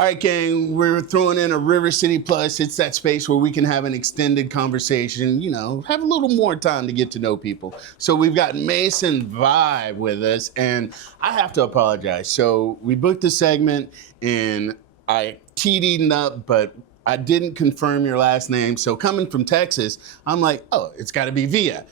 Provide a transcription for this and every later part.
All right, gang, we're throwing in a River City Plus. It's that space where we can have an extended conversation, you know, have a little more time to get to know people. So we've got Mason Vibe with us, and I have to apologize. So we booked a segment, and I teed it up, but I didn't confirm your last name. So coming from Texas, I'm like, oh, it's got to be Villa.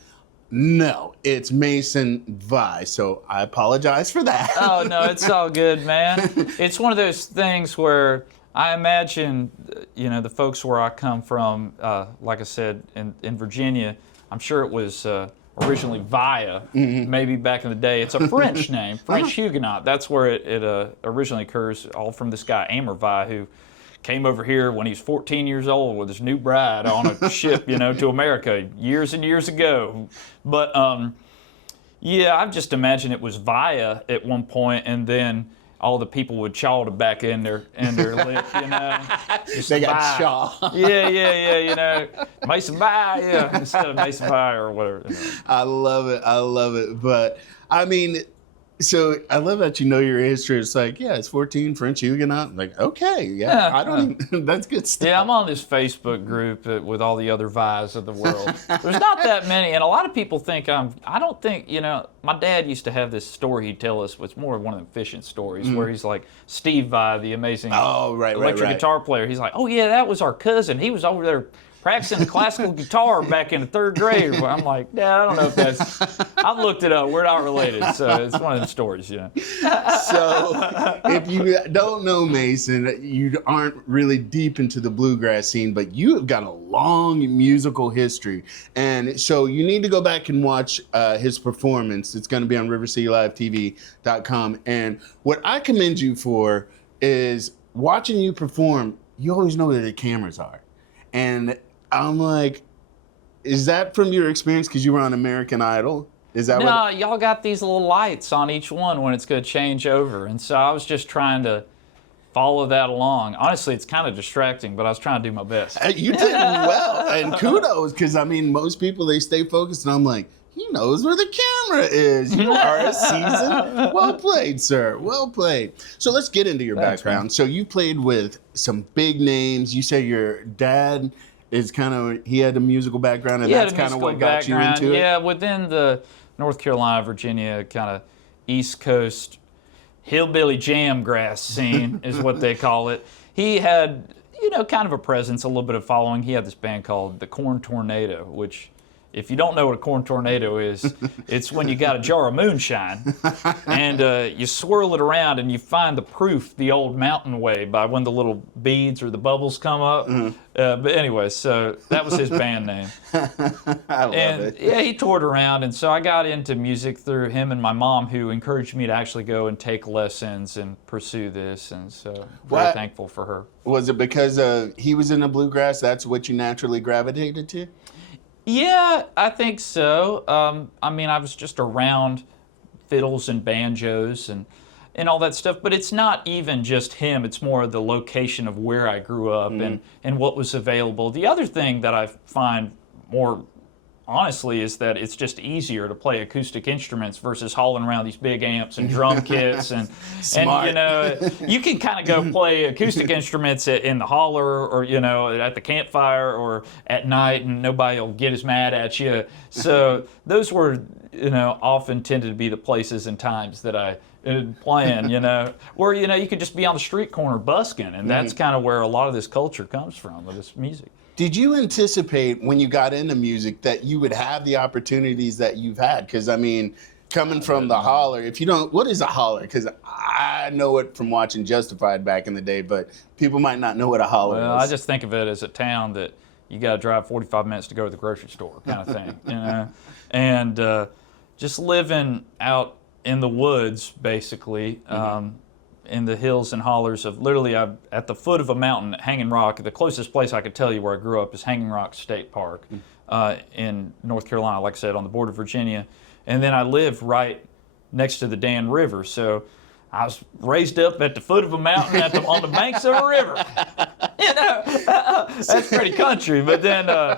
No, it's Mason Vi, so I apologize for that. Oh, no, it's all good, man. It's one of those things where I imagine, you know, the folks where I come from, like I said, in Virginia, I'm sure it was originally Via, maybe back in the day. It's a French name, French Huguenot. That's where it originally occurs, all from this guy, Amer Vi, who came over here when he was 14 years old with his new bride on a ship, you know, to America years and years ago. But, yeah, I just imagine it was Via at one point, and then all the people would chaw it back in their lip, you know. Just they got chaw. Yeah, you know. Mason Vi, yeah, instead of Mason Vi or whatever. You know. I love it. But, I mean, so I love that you know your history. It's like, yeah, it's 14, French Huguenot. I'm like, okay, yeah, I don't even, that's good stuff. Yeah, I'm on this Facebook group with all the other Vi's of the world. There's not that many, and a lot of people think I don't think, you know, my dad used to have this story he'd tell us, it's more of one of them fishing stories, where he's like, Steve Vi, the amazing electric guitar player, he's like, oh yeah, that was our cousin. He was over there practicing the classical guitar back in the 3rd grade. I'm like, Dad, I don't know if that's, I've looked it up, we're not related, so it's one of them stories, you know. So, if you don't know Mason, you aren't really deep into the bluegrass scene, but you have got a long musical history. And so you need to go back and watch his performance. It's going to be on rivercitylivetv.com. And what I commend you for is watching you perform, you always know where the cameras are. And I'm like, is that from your experience because you were on American Idol? Is that No, y'all got these little lights on each one when it's going to change over. And so I was just trying to follow that along. Honestly, it's kind of distracting, but I was trying to do my best. You did well, and kudos, because, I mean, most people, they stay focused, and I'm like, he knows where the camera is. You are a seasoned. Well played, sir. Well played. So let's get into your background. Man. So you played with some big names. You say your dad is kind of, he had a musical background, and that's kind of what got you into it? Yeah, within the North Carolina, Virginia, kind of East Coast hillbilly jamgrass scene is what they call it. He had, you know, kind of a presence, a little bit of following. He had this band called the Corn Tornado, which, if you don't know what a corn tornado is, it's when you got a jar of moonshine and you swirl it around and you find the proof the old mountain way by when the little beads or the bubbles come up. But anyway, so that was his band name. I love it. Yeah, he toured around, and so I got into music through him and my mom, who encouraged me to actually go and take lessons and pursue this, and so very thankful for her. Was it because he was in the bluegrass, that's what you naturally gravitated to? Yeah, I think so. I mean, I was just around fiddles and banjos and all that stuff, but it's not even just him. It's more the location of where I grew up and what was available. The other thing that I find more honestly is that it's just easier to play acoustic instruments versus hauling around these big amps and drum kits and you know, you can kind of go play acoustic instruments in the holler or, you know, at the campfire or at night, and nobody will get as mad at you. So those were, you know, often tended to be the places and times that I playing, you know, where, you know, you could just be on the street corner busking, and that's kind of where a lot of this culture comes from, with this music. Did you anticipate when you got into music that you would have the opportunities that you've had? Because, I mean, coming from the holler, if you don't, what is a holler? Because I know it from watching Justified back in the day, but people might not know what a holler is. Well, I just think of it as a town that you got to drive 45 minutes to go to the grocery store kind of thing, you know? And just living out in the woods, basically, in the hills and hollers of literally at the foot of a mountain, Hanging Rock. The closest place I could tell you where I grew up is Hanging Rock State Park in North Carolina, like I said, on the border of Virginia. And then I lived right next to the Dan River. So I was raised up at the foot of a mountain on the banks of a river. You know, that's pretty country. But then,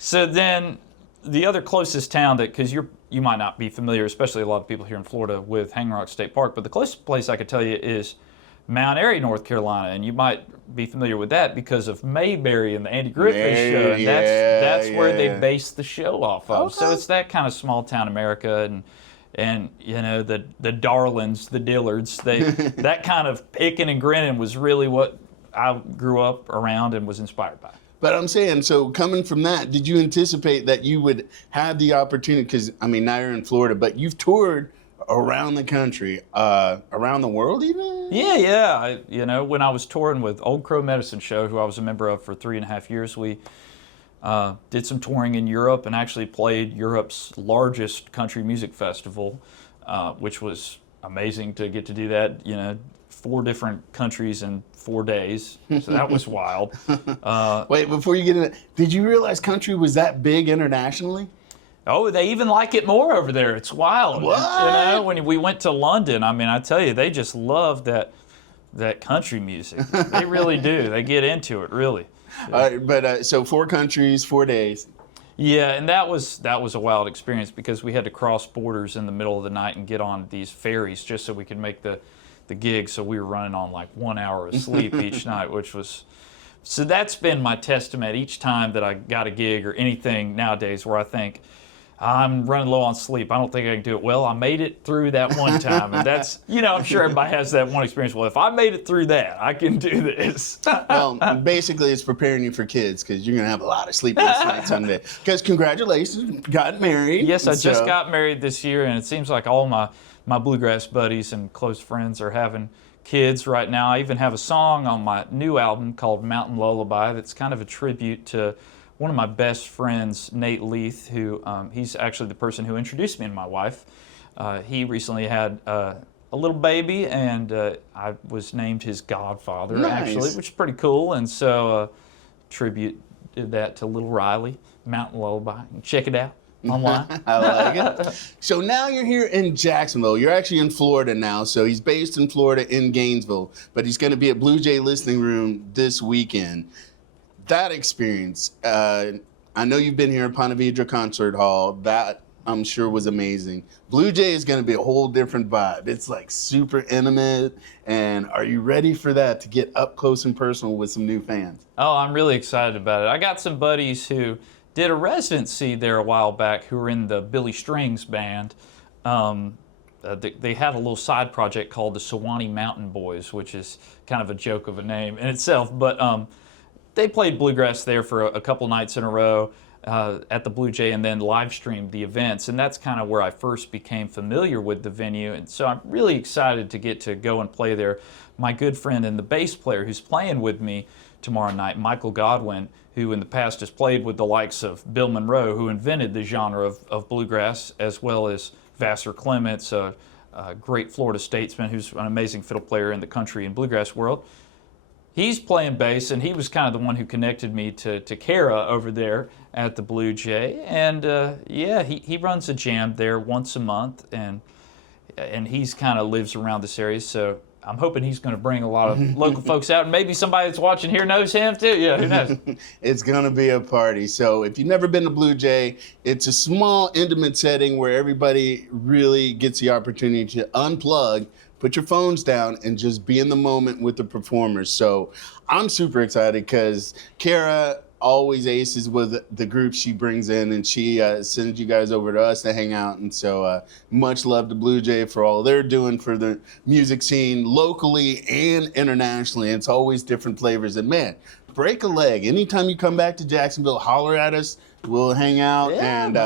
so then the other closest town that, because you might not be familiar, especially a lot of people here in Florida, with Hanging Rock State Park, but the closest place I could tell you is Mount Airy, North Carolina, and you might be familiar with that because of Mayberry and the Andy Griffith show. And that's where they based the show off of. Okay. So it's that kind of small town America, and you know, the Darlings, the Dillards, that kind of picking and grinning was really what I grew up around and was inspired by. But I'm saying, so coming from that, did you anticipate that you would have the opportunity? Because, I mean, now you're in Florida, but you've toured around the country, around the world even? Yeah. You know, when I was touring with Old Crow Medicine Show, who I was a member of for 3.5 years, we did some touring in Europe and actually played Europe's largest country music festival, which was amazing to get to do that, you know, 4 different countries in 4 days. So that was wild. Wait, before you get into it, did you realize country was that big internationally? Oh, they even like it more over there. It's wild. What? You know, when we went to London, I mean, I tell you, they just love that country music. They really do. They get into it, really. But so 4 countries, 4 days. Yeah, and that was a wild experience because we had to cross borders in the middle of the night and get on these ferries just so we could make the gig. So we were running on like 1 hour of sleep each night, which was... So that's been my testament each time that I got a gig or anything nowadays where I think, I'm running low on sleep. I don't think I can do it. Well, I made it through that one time. And that's, you know, I'm sure everybody has that one experience. Well, if I made it through that, I can do this. Well, basically, it's preparing you for kids because you're going to have a lot of sleepless nights someday. Because congratulations, got married. Yes, I just got married this year, and it seems like all my bluegrass buddies and close friends are having kids right now. I even have a song on my new album called Mountain Lullabi that's kind of a tribute to one of my best friends, Nate Leith, who he's actually the person who introduced me to my wife. He recently had a little baby, and I was named his godfather, actually, which is pretty cool. And so tribute did that to little Riley, Mountain Lullaby. Check it out online. I like it. So now you're here in Jacksonville. You're actually in Florida now. So he's based in Florida in Gainesville, but he's going to be at Blue Jay Listening Room this weekend. That experience, I know you've been here at Ponte Vedra Concert Hall. That, I'm sure, was amazing. Blue Jay is going to be a whole different vibe. It's like super intimate. And are you ready for that, to get up close and personal with some new fans? Oh, I'm really excited about it. I got some buddies who did a residency there a while back who were in the Billy Strings band. They had a little side project called the Sewanee Mountain Boys, which is kind of a joke of a name in itself. But they played bluegrass there for a couple nights in a row at the Blue Jay, and then live streamed the events. And that's kind of where I first became familiar with the venue. And so I'm really excited to get to go and play there. My good friend and the bass player who's playing with me tomorrow night, Michael Godwin, who in the past has played with the likes of Bill Monroe, who invented the genre of bluegrass, as well as Vassar Clements, a great Florida statesman who's an amazing fiddle player in the country and bluegrass world. He's playing bass, and he was kind of the one who connected me to Kara over there at the Blue Jay. And yeah, he runs a jam there once a month, and he's kind of lives around this area. So I'm hoping he's going to bring a lot of local folks out, and maybe somebody that's watching here knows him too. Yeah, who knows? It's going to be a party. So if you've never been to Blue Jay, it's a small, intimate setting where everybody really gets the opportunity to unplug, put your phones down, and just be in the moment with the performers. So I'm super excited because Kara always aces with the group she brings in, and she sends you guys over to us to hang out. And so much love to Blue Jay for all they're doing for the music scene locally and internationally. It's always different flavors. And man, break a leg. Anytime you come back to Jacksonville, holler at us. We'll hang out. Yeah, and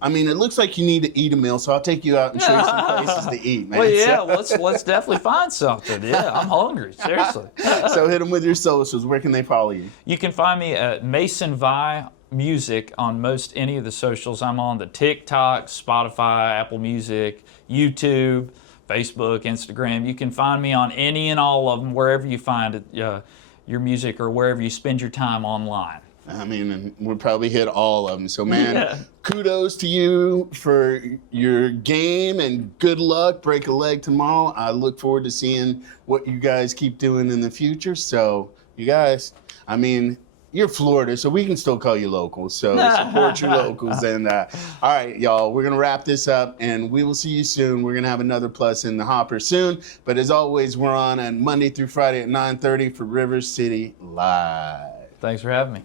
I mean, it looks like you need to eat a meal, so I'll take you out and show you some places to eat, man. Well, yeah, let's definitely find something. Yeah, I'm hungry, seriously. So hit them with your socials. Where can they follow you? You can find me at Mason Vi Music on most any of the socials. I'm on the TikTok, Spotify, Apple Music, YouTube, Facebook, Instagram. You can find me on any and all of them, wherever you find it, your music, or wherever you spend your time online. I mean, and we'll probably hit all of them. So, man, kudos to you for your game, and good luck. Break a leg tomorrow. I look forward to seeing what you guys keep doing in the future. So, you guys, I mean, you're Florida, so we can still call you locals. So support your locals. And all right, y'all, we're going to wrap this up, and we will see you soon. We're going to have another Plus in the hopper soon. But as always, we're on Monday through Friday at 9:30 for River City Live. Thanks for having me.